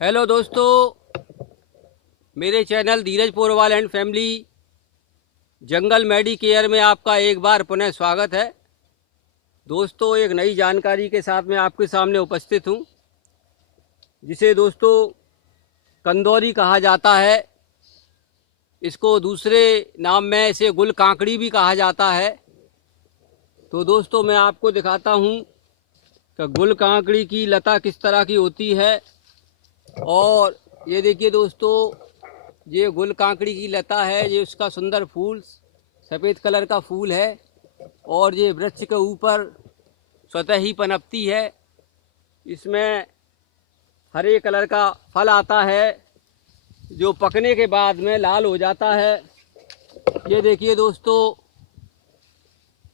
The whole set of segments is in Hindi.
हेलो दोस्तों, मेरे channel Dheeraj Porwal and family jungle Medicare में आपका एक बार पुनः स्वागत है। दोस्तों, एक नई जानकारी के साथ मैं आपके सामने उपस्थित हूं, जिसे दोस्तों कंदौरी कहा जाता है। इसको दूसरे नाम में इसे गुल कांकड़ी भी कहा जाता है। तो दोस्तों, मैं आपको दिखाता हूं कि गुल कांकड़ी की लता किस तरह की होती है। और ये देखिए दोस्तों, ये गुल कांकड़ी की लता है। ये उसका सुंदर फूल, सफ़ेद कलर का फूल है और ये वृक्ष के ऊपर स्वतः ही पनपती है। इसमें हरे कलर का फल आता है, जो पकने के बाद में लाल हो जाता है। ये देखिए दोस्तों,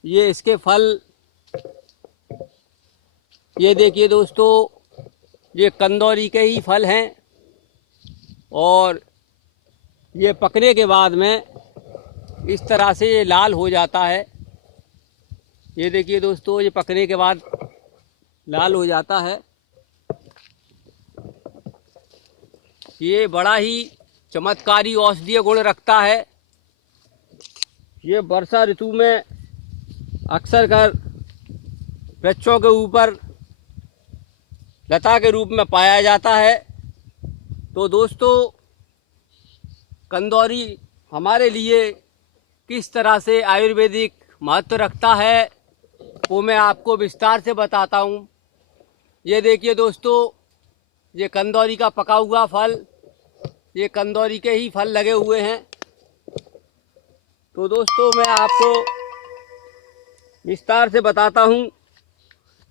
ये इसके फल, ये देखिए दोस्तों, ये कंदौरी के ही फल हैं और ये पकने के बाद में इस तरह से ये लाल हो जाता है। ये देखिए दोस्तों, ये पकने के बाद लाल हो जाता है। ये बड़ा ही चमत्कारी औषधीय गुण रखता है। ये वर्षा ऋतु में अक्सर कर वृक्षों के ऊपर लता के रूप में पाया जाता है। तो दोस्तों, कंदौरी हमारे लिए किस तरह से आयुर्वेदिक महत्व रखता है, वो मैं आपको विस्तार से बताता हूँ। ये देखिए दोस्तों, ये कंदौरी का पका हुआ फल, ये कंदौरी के ही फल लगे हुए हैं। तो दोस्तों, मैं आपको विस्तार से बताता हूँ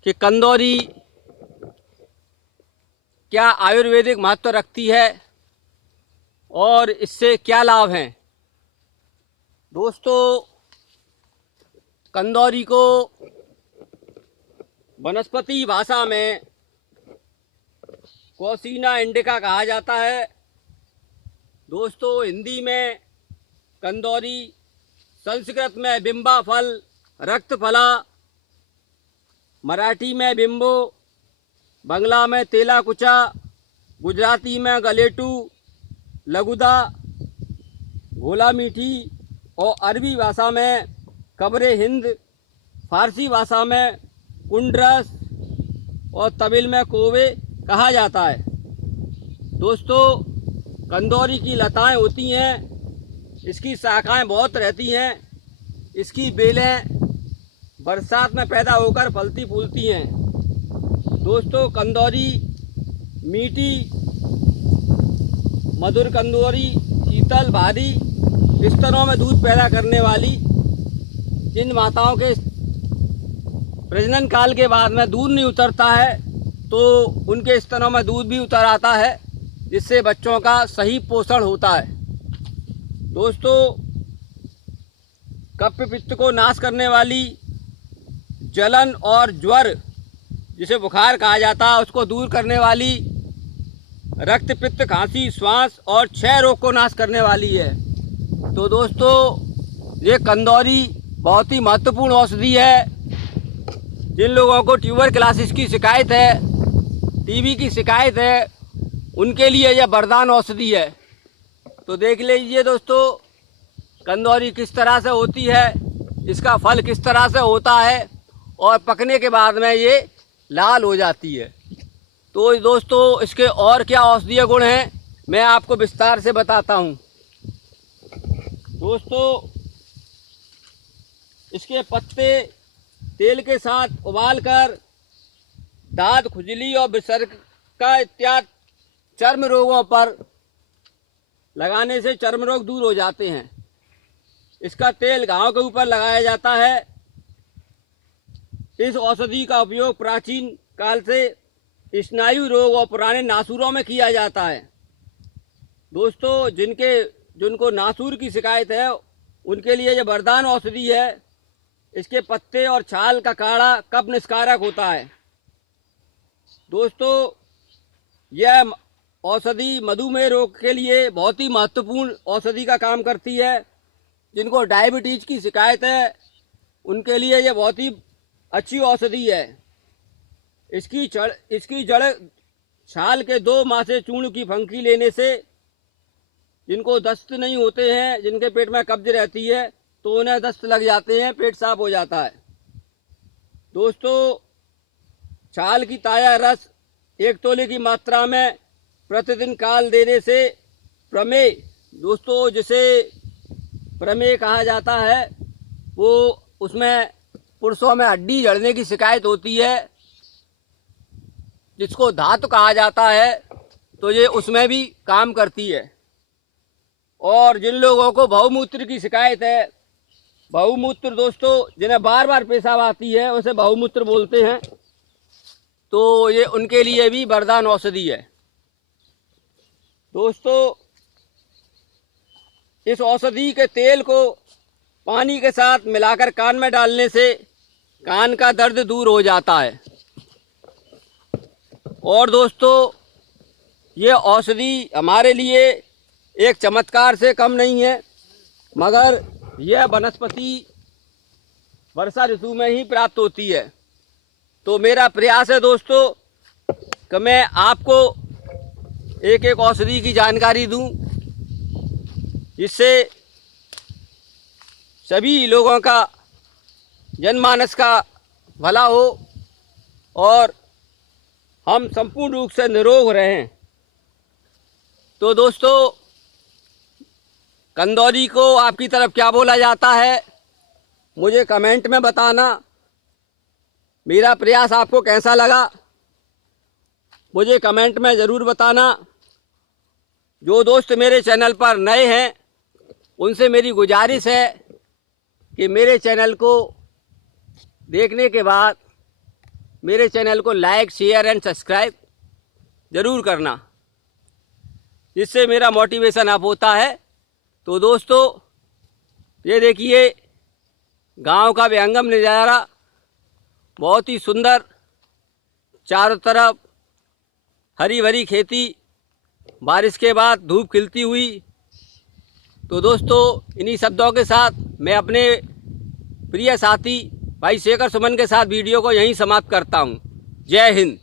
कि कंदौरी क्या आयुर्वेदिक महत्व रखती है और इससे क्या लाभ हैं। दोस्तों, कंदौरी को वनस्पति भाषा में कोसिना इंडिका कहा जाता है। दोस्तों, हिंदी में कंदौरी, संस्कृत में बिंबा फल, रक्त फला, मराठी में बिंबो, बंगला में तेला कुचा, गुजराती में गलेटू, लगुदा, घोला मीठी और अरबी भाषा में कब्रे हिंद, फारसी भाषा में कुंड्रस और तमिल में कोवे कहा जाता है। दोस्तों, कंदौरी की लताएं होती हैं, इसकी शाखाएं बहुत रहती हैं। इसकी बेलें बरसात में पैदा होकर फलती फूलती हैं। दोस्तों, कंदौरी मीठी, मधुर कंदौरी शीतल भारी स्तनों में दूध पैदा करने वाली, जिन माताओं के प्रजनन काल के बाद में दूध नहीं उतरता है, तो उनके स्तनों में दूध भी उतर आता है, जिससे बच्चों का सही पोषण होता है। दोस्तों, कफ पित्त को नाश करने वाली, जलन और ज्वर जिसे बुखार कहा जाता है, उसको दूर करने वाली, रक्त पित्त, खांसी, श्वास और क्षय रोग को नाश करने वाली है। तो दोस्तों, ये कंदौरी बहुत ही महत्वपूर्ण औषधि है। जिन लोगों को ट्यूबरक्लोसिस की शिकायत है, टीबी की शिकायत है, उनके लिए यह वरदान औषधि है। तो देख लीजिए दोस्तों, कंदौरी किस तरह से होती है, इसका फल किस तरह से होता है और पकने के बाद में ये लाल हो जाती है। तो दोस्तों, इसके और क्या औषधीय गुण हैं, मैं आपको विस्तार से बताता हूँ। दोस्तों, इसके पत्ते तेल के साथ उबालकर दाद, खुजली और विसर्का इत्यादि चर्म रोगों पर लगाने से चर्म रोग दूर हो जाते हैं। इसका तेल घाव के ऊपर लगाया जाता है। इस औषधि का उपयोग प्राचीन काल से स्नायु रोग और पुराने नासूरों में किया जाता है। दोस्तों, जिनको नासूर की शिकायत है, उनके लिए यह वरदान औषधि है। इसके पत्ते और छाल का काढ़ा कफ निष्कारक होता है। दोस्तों, यह औषधि मधुमेह रोग के लिए बहुत ही महत्वपूर्ण औषधि का काम करती है। जिनको डायबिटीज की शिकायत है, उनके लिए यह बहुत ही अच्छी औषधि है। इसकी जड़ साल के 2 माह से चूर्ण की फंकी लेने से जिनको दस्त नहीं होते हैं, जिनके पेट में कब्ज रहती है, तो उन्हें दस्त लग जाते हैं, पेट साफ हो जाता है। दोस्तों, छाल की ताजा रस 1 तोले की मात्रा में प्रतिदिन काल देने से प्रमेय, दोस्तों जिसे प्रमेय कहा जाता है, वो उसमें पुरुषों में हड्डी जड़ने की शिकायत होती है, जिसको धातु कहा जाता है, तो ये उसमें भी काम करती है। और जिन लोगों को बहुमूत्र की शिकायत है, बहुमूत्र दोस्तों जिन्हें बार बार पेशाब आती है, उसे बहुमूत्र बोलते हैं, तो ये उनके लिए भी वरदान औषधि है। दोस्तों, इस औषधि के तेल को पानी के साथ मिलाकर कान में डालने से कान का दर्द दूर हो जाता है। और दोस्तों, ये औषधि हमारे लिए एक चमत्कार से कम नहीं है, मगर यह वनस्पति वर्षा ऋतु में ही प्राप्त होती है। तो मेरा प्रयास है दोस्तों कि मैं आपको एक एक औषधि की जानकारी दूं, जिससे सभी लोगों का, जनमानस का भला हो और हम संपूर्ण रूप से निरोग रहें। तो दोस्तों, कंदौली को आपकी तरफ क्या बोला जाता है, मुझे कमेंट में बताना। मेरा प्रयास आपको कैसा लगा, मुझे कमेंट में ज़रूर बताना। जो दोस्त मेरे चैनल पर नए हैं, उनसे मेरी गुजारिश है कि मेरे चैनल को देखने के बाद मेरे चैनल को लाइक, शेयर एंड सब्सक्राइब ज़रूर करना, जिससे मेरा मोटिवेशन अप होता है। तो दोस्तों, ये देखिए गांव का विहंगम नज़ारा, बहुत ही सुंदर, चारों तरफ हरी भरी खेती, बारिश के बाद धूप खिलती हुई। तो दोस्तों, इन्हीं शब्दों के साथ मैं अपने प्रिय साथी भाई शेखर सुमन के साथ वीडियो को यहीं समाप्त करता हूँ। जय हिंद।